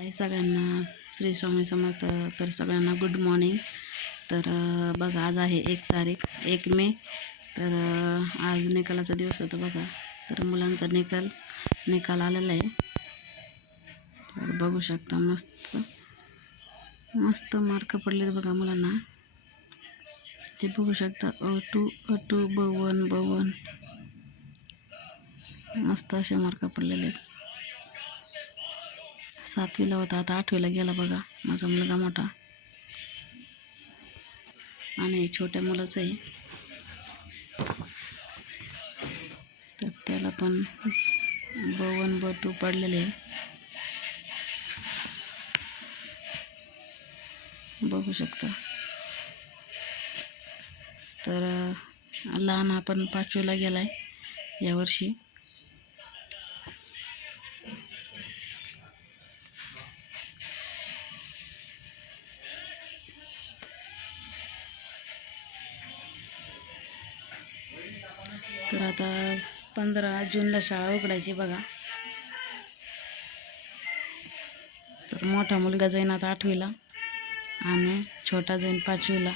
आहे सगळ्यांना श्री स्वामी समर्थ तर सगळ्यांना गुड मॉर्निंग तर बघा आज आहे एक तारीख एक मे. तर आज निकालाचा दिवस होता बघा. तर मुलांचा निकाल निकाल आलेला आहे. तर बघू शकता मस्त मस्त मार्क पडलेत बघा मुलांना. ते बघू शकता अ टू अ टू ब वन ब वन मस्त असे मार्क पडलेले आहेत. सातवीला होता आता आठवीला गेला बघा माझा मुलगा मोठा. आणि छोट्या मुलाचं आहे. तर त्याला पण बवन ब टू पडलेले आहे. बघू शकता. तर लहान हा पण पाचवीला गेला आहे यावर्षी तर आता पंधरा जूनला शाळा उघडायची बघा. तर मोठा मुलगा जाईन आता आठवीला आणि छोटा जाईन पाचवीला.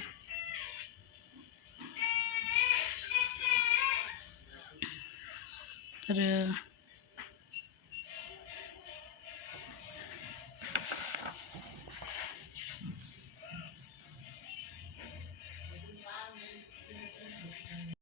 तर